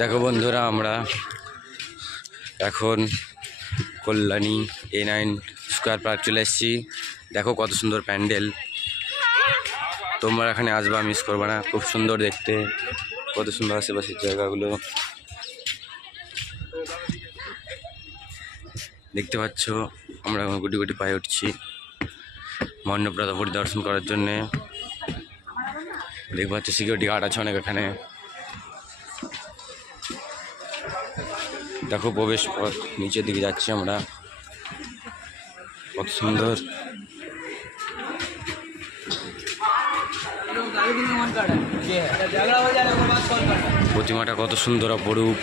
দেখো বন্ধুরা, আমরা এখন কল্যাণী A9 স্কোয়ার পার্ক চলে এসেছি। দেখো কত সুন্দর প্যান্ডেল, তোমরা এখানে আসবা, মিস করবে না। খুব সুন্দর দেখতে, কত সুন্দর আশেপাশের জায়গাগুলো দেখতে পাচ্ছ। আমরা এখন গুটি গুটি পায়ে উঠছি মণ্ডপটা পরিদর্শন করার জন্যে। দেখতে পাচ্ছ সিকিউরিটি গার্ড আছে অনেক এখানে। দেখো প্রবেশ পথ, নিচের দিকে যাচ্ছি আমরা, কত সুন্দর। প্রতিমাটা কত সুন্দর অপরূপ।